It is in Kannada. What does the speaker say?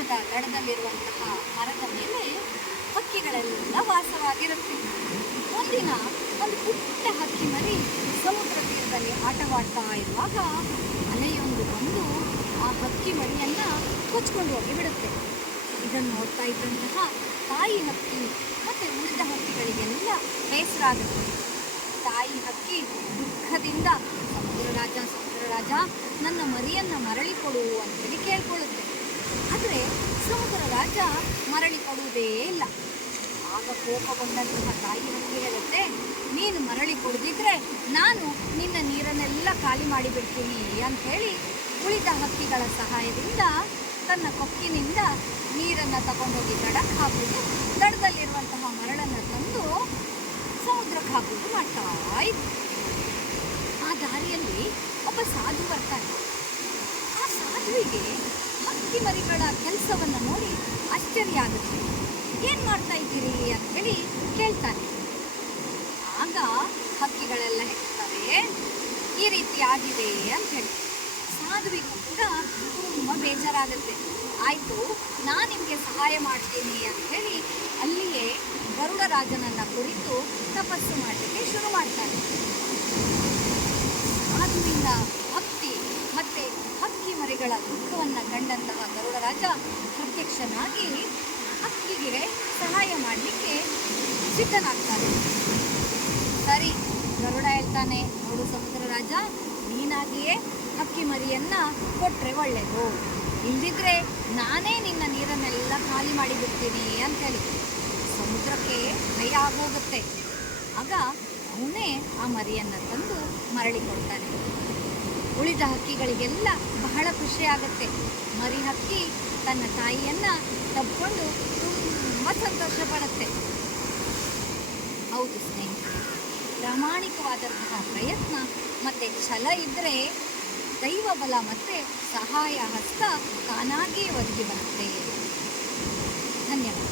ಸಮುದ್ರದ ದಡದಲ್ಲಿರುವಂತಹ ಮರದ ಮೇಲೆ ಹಕ್ಕಿಗಳೆಲ್ಲ ವಾಸವಾಗಿರುತ್ತೆ. ಒಂದಿನ ಒಂದು ಪುಟ್ಟ ಹಕ್ಕಿ ಮರಿ ಸಮುದ್ರ ತೀರದಲ್ಲಿ ಆಟವಾಡ್ತಾ ಇರುವಾಗ ಅಲೆಯೊಂದು ಬಂದು ಆ ಹಕ್ಕಿ ಮರಿಯನ್ನು ಕೊಚ್ಕೊಂಡು ಹೋಗಿ ಬಿಡುತ್ತೆ. ಇದನ್ನು ನೋಡ್ತಾ ಇದ್ದಂತಹ ತಾಯಿ ಹಕ್ಕಿ ಮತ್ತು ಉಳಿದ ಹಕ್ಕಿಗಳಿಗೆಲ್ಲ ಬೇಸರ ಆಗುತ್ತೆ. ತಾಯಿ ಹಕ್ಕಿ ದುಃಖದಿಂದ ಸಮುದ್ರ ರಾಜ ನನ್ನ ಮರಿಯನ್ನು ಮರಳಿ ಕೊಡು ಅಂತೇಳಿ ಕೇಳ್ಕೊಳ್ಳುತ್ತೆ. ಆದರೆ ಸಮುದ್ರ ರಾಜ ಮರಳಿ ಕೊಡುವುದೇ ಇಲ್ಲ. ಆಗ ಕೋಪಗೊಂಡಂತಹ ತಾಯಿ ಹಕ್ಕಿ ಹೇಳುತ್ತೆ, ನೀನು ಮರಳಿ ಕೊಡದಿದ್ರೆ ನಾನು ನಿನ್ನ ನೀರನ್ನೆಲ್ಲ ಖಾಲಿ ಮಾಡಿಬಿಡ್ತೀನಿ ಅಂಥೇಳಿ ಉಳಿದ ಹಕ್ಕಿಗಳ ಸಹಾಯದಿಂದ ತನ್ನ ಕೊಕ್ಕಿನಿಂದ ನೀರನ್ನು ತಗೊಂಡೋಗಿ ದಡಕ್ಕೆ ಹಾಕುವುದು, ದಡದಲ್ಲಿರುವಂತಹ ಮರಳನ್ನು ತಂದು ಸಮುದ್ರಕ್ಕೆ ಹಾಕುವುದು ಮಾಡ್ತಾ ಇತ್ತು. ಆ ದಾರಿಯಲ್ಲಿ ಒಬ್ಬ ಸಾಧು ಬರ್ತಾನೆ. ಆ ಸಾಧುವಿಗೆ ಹಕ್ಕಿ ಮರಿಗಳ ಕೆಲಸವನ್ನು ನೋಡಿ ಆಶ್ಚರ್ಯ ಆಗುತ್ತೆ. ಏನು ಮಾಡ್ತಾ ಇದ್ದೀರಿ ಅಂಥೇಳಿ ಕೇಳ್ತಾನೆ. ಆಗ ಹಕ್ಕಿಗಳೆಲ್ಲ ಹೇಳ್ತವೆ, ಈ ರೀತಿ ಆಗಿದೆ ಅಂಥೇಳಿ. ಸಾಧುವಿಗೂ ಕೂಡ ತುಂಬ ಬೇಜಾರಾಗುತ್ತೆ. ಆಯಿತು, ನಾನು ನಿಮಗೆ ಸಹಾಯ ಮಾಡ್ತೀನಿ ಅಂಥೇಳಿ ಅಲ್ಲಿಯೇ ಗರುಡ ರಾಜನನ್ನು ಕುರಿತು ತಪಸ್ಸು ಮಾಡಲಿಕ್ಕೆ ಶುರು ಮಾಡ್ತಾನೆ. ಸಾಧುವಿನ ಭಕ್ತಿ ಮತ್ತು ಹಕ್ಕಿ ಮರಿಗಳ ದುಃಖವನ್ನು ಕಂಡಂತಹ ಗರುಡ ರಾಜ ಪ್ರತ್ಯಕ್ಷನಾಗಿ ಹಕ್ಕಿಗೆ ಸಹಾಯ ಮಾಡಲಿಕ್ಕೆ ಸಿದ್ಧನಾಗ್ತಾನೆ. ಸರಿ, ಗರುಡ ಹೇಳ್ತಾನೆ, ನೋಡು ಸಮುದ್ರ ರಾಜ, ನೀನಾಗಿಯೇ ಹಕ್ಕಿ ಮರಿಯನ್ನು ಕೊಟ್ಟರೆ ಒಳ್ಳೆಯದು, ಇಲ್ಲದಿದ್ದರೆ ನಾನೇ ನಿನ್ನ ನೀರನ್ನೆಲ್ಲ ಖಾಲಿ ಮಾಡಿಬಿಡ್ತೀನಿ ಅಂಥೇಳಿ. ಸಮುದ್ರಕ್ಕೆ ಭಯ ಆಗೋಗುತ್ತೆ. ಆಗ ಅವನೇ ಆ ಮರಿಯನ್ನು ತಂದು ಮರಳಿ ಕೊಡ್ತಾನೆ. ಉಳಿದ ಹಕ್ಕಿಗಳಿಗೆಲ್ಲ ಬಹಳ ಖುಷಿ ಆಗುತ್ತೆ. ಮರಿ ಹಕ್ಕಿ ತನ್ನ ತಾಯಿಯನ್ನು ತಬ್ಕೊಂಡು ತುಂಬ ಸಂತೋಷ ಪಡುತ್ತೆ. ಹೌದು ಸ್ನೇಹಿತರೆ, ಪ್ರಾಮಾಣಿಕವಾದಂತಹ ಪ್ರಯತ್ನ ಮತ್ತು ಛಲ ಇದ್ದರೆ ದೈವ ಬಲ ಮತ್ತು ಸಹಾಯ ಹಸ್ತ ತಾನಾಗಿಯೇ ಒದಗಿ ಬರುತ್ತೆ. ಧನ್ಯವಾದ.